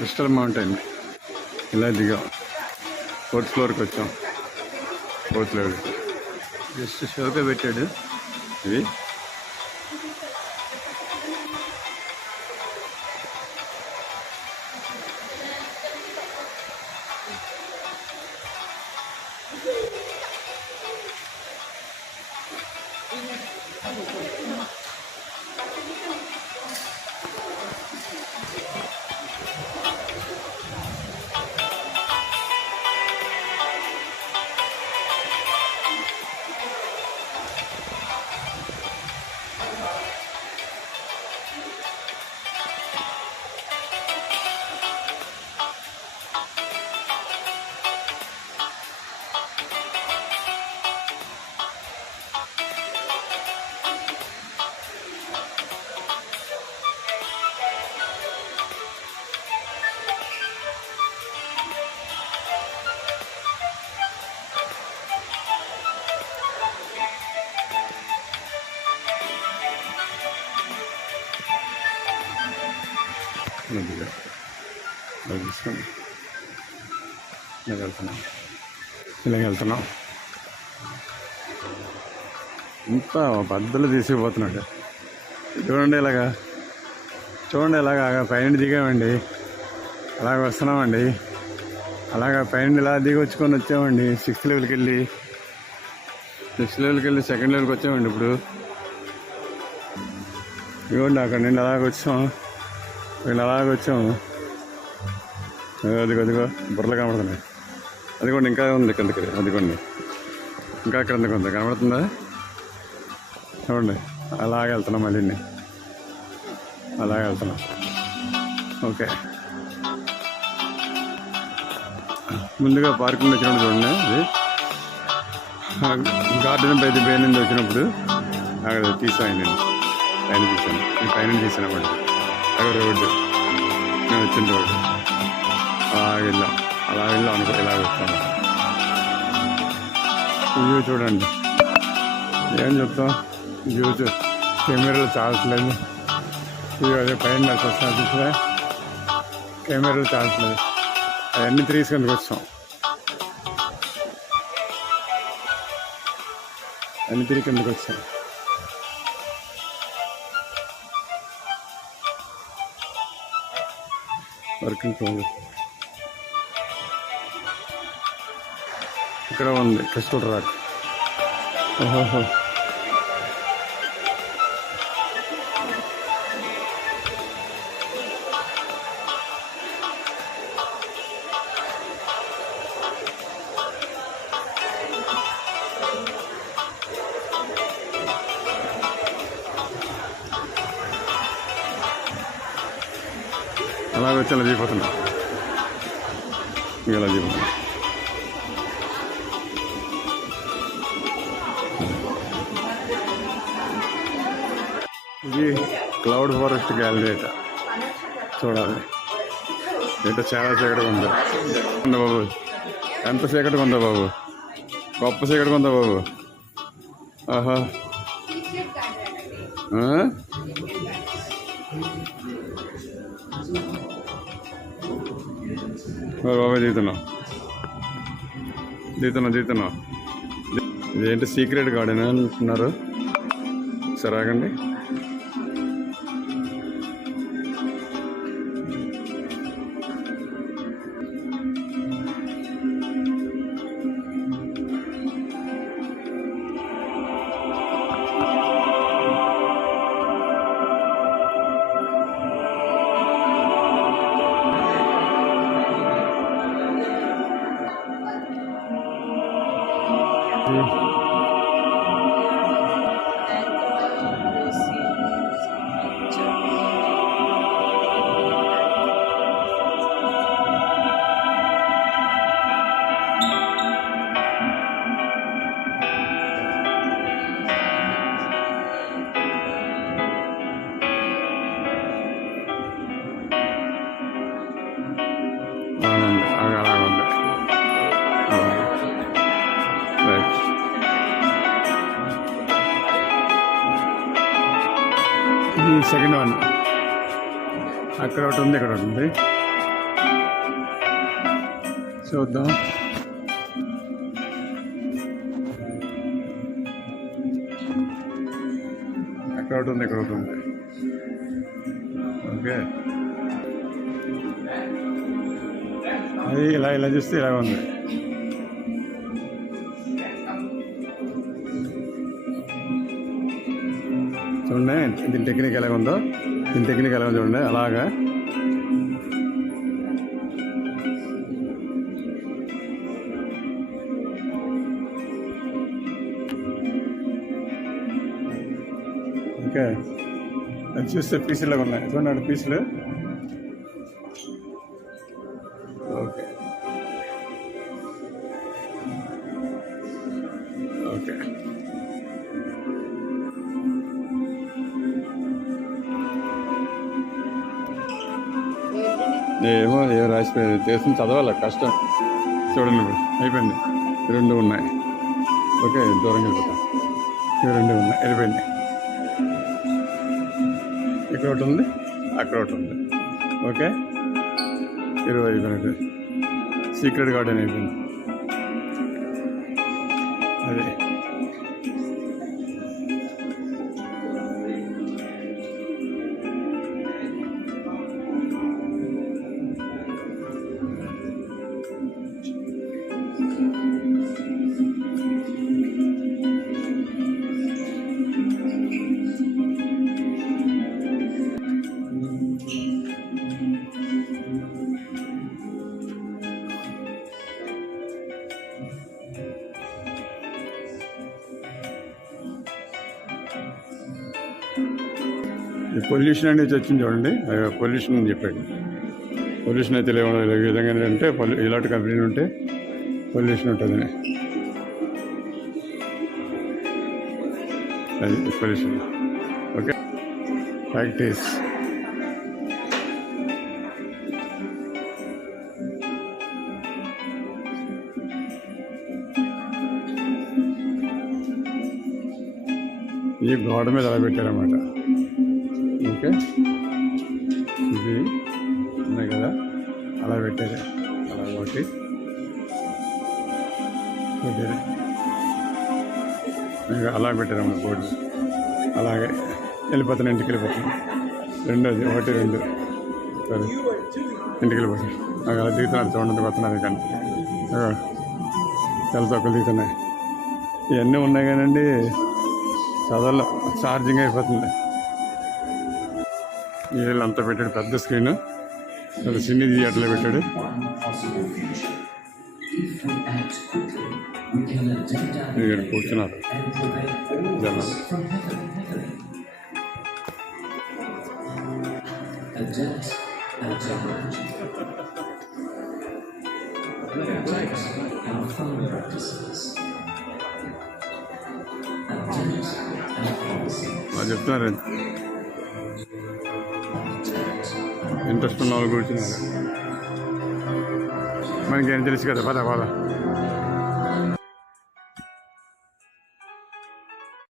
Crystal mountain ఇలా దిగాం. 4th ఫ్లోర్కి వచ్చాం. 4th లెవెల్ జస్ట్ షోకే పెట్టాడు ఇది. ఇలాగ వెళ్తున్నాం. ఇంత బద్దలు తీసుకుపోతున్నాడు. చూడండి ఇలాగా, చూడండి ఇలాగా పైన దిగామండి. అలాగ వస్తున్నామండి. అలాగా పైన ఇలా దిగి వచ్చామండి. 6th లెవెల్కి వెళ్ళి 2nd లెవెల్కి వచ్చామండి. ఇప్పుడు ఇవ్వండి అక్కడ నుండి అలాగ వచ్చాం. వీళ్ళు అలాగ వచ్చాము. అదిగో బుర్రలు కనబడుతున్నాయి. అదిగోండి ఇంకా ఉంది కిందకి. అదిగోండి ఇంకా క్రిందకి ఉంది, కనబడుతుందా? చూడండి అలాగే వెళ్తున్నాం. మళ్ళీ అలాగే వెళ్తున్నాం. ఓకే, ముందుగా పార్కింగ్ వచ్చినప్పుడు చూడండి. అది గార్డెన్ బయట బే నుండి వచ్చినప్పుడు అక్కడ తీసాను. పైన తీసాను. పైన తీసాను అన్నమాట. అక్కడ రోడ్డు, నేను వచ్చిన రోడ్డు అలా వెళ్ళాం అనుకో. ఇలా వచ్చాను. వ్యూ చూడండి. ఏం చెప్తాం, వ్యూ కెమెరాలు చాలట్లేదు. అదే పైన వస్తున్నాను చూసా, కెమెరాలు చాలట్లేదు. అవన్నీ తీసుకుందుకు వచ్చాం. అన్ని తిరిగి కిందకు వచ్చాం. Working progress. ఇక్కడ ఉంది క్రిస్టల్ రాక్. ఓహోహో, అలాగ వచ్చి అలా దిగిపోతున్నా. ఇలా దిగిపోతున్నా. ఇది క్లౌడ్ ఫారెస్ట్ గ్యాలరీ అట. చూడాలి. ఏంటో చాలా చీకటిగా ఉంది బాబు. ఎంత చీకటిగా ఉందో బాబు, గొప్ప చీకటిగా ఉందో బాబు. ఆహా, బాబా దిగుతున్నాం. ఇదేంటి సీక్రెట్ గార్డెన్ అంటున్నారు. సరే ఆగండి. ఇది సెకండ్ వన్. అక్కడ ఒకటి ఉంది, ఇక్కడ ఒకటి ఉంది. చూద్దాం. అక్కడ ఒకటి ఉంది, ఇక్కడ ఒకటి ఉంది. ఓకే, అది ఇలా చూస్తే ఇలాగ ఉంది. చూడండి దీని టెక్నిక్ ఎలాగ ఉందో, దీని టెక్నిక్ ఎలా ఉందో చూడండి. అలాగా ఓకే, అది చూస్తే పీసులాగా ఉన్నాయి. చూడండి పీసులు. ఓకే ఓకే, ఏమో రాసిపోయింది, తెలుసుకుని చదవాలి, కష్టం. చూడండి ఇప్పుడు అయిపోయింది. 2 ఉన్నాయి. ఓకే, దూరం వెళ్ళిపోతాం. 2 ఉన్నాయి, వెళ్ళిపోయింది. ఇక్కడ ఒకటి ఉంది, అక్కడ ఒకటి ఉంది. ఓకే, 20 అయిపోయినట్టు. సీక్రెట్ గార్డెన్ అయిపోయింది. అదే ఈ పొల్యూషన్ అనేది వచ్చింది చూడండి. పొల్యూషన్ అని చెప్పాడు. పొల్యూషన్ అయితే లేవు ఈ విధంగా అంటే ఇలాంటి కంపెనీలు ఉంటే పొల్యూషన్ ఉంటుందని. అది పొల్యూషన్. Okay, practice. ఈ గోడ మీద అలా పెట్టారన్నమాట. ఓకే, ఇది ఉన్నాయి కదా, అలా పెట్టారు. అలా ఒకటి పెట్టారు, అలా పెట్టారన్నమాట బోర్డు. అలాగే వెళ్ళిపోతాను, ఇంటికి వెళ్ళిపోతాను. 2ది 1 2 సరే, ఇంటికి వెళ్ళిపోతాను. అలా దిగుతున్నారు, చూడండి పోతున్నారు. కానీ తెల్ల తొక్కలు దిగుతున్నాయి. ఇవన్నీ ఉన్నాయి కానండి, చదవలో ఛార్జింగ్ అయిపోతుంది. వీళ్ళంతా పెట్టాడు, పెద్ద స్క్రీన్. అది చిన్నది అట్లా పెట్టాడు. ఇక్కడ కూర్చున్నారు జనాలు. చెప్తున్నారు, ఇంట్రెస్ట్ ఉన్న వాళ్ళు కూర్చున్నారు. మనకేం తెలుసు కదా, పద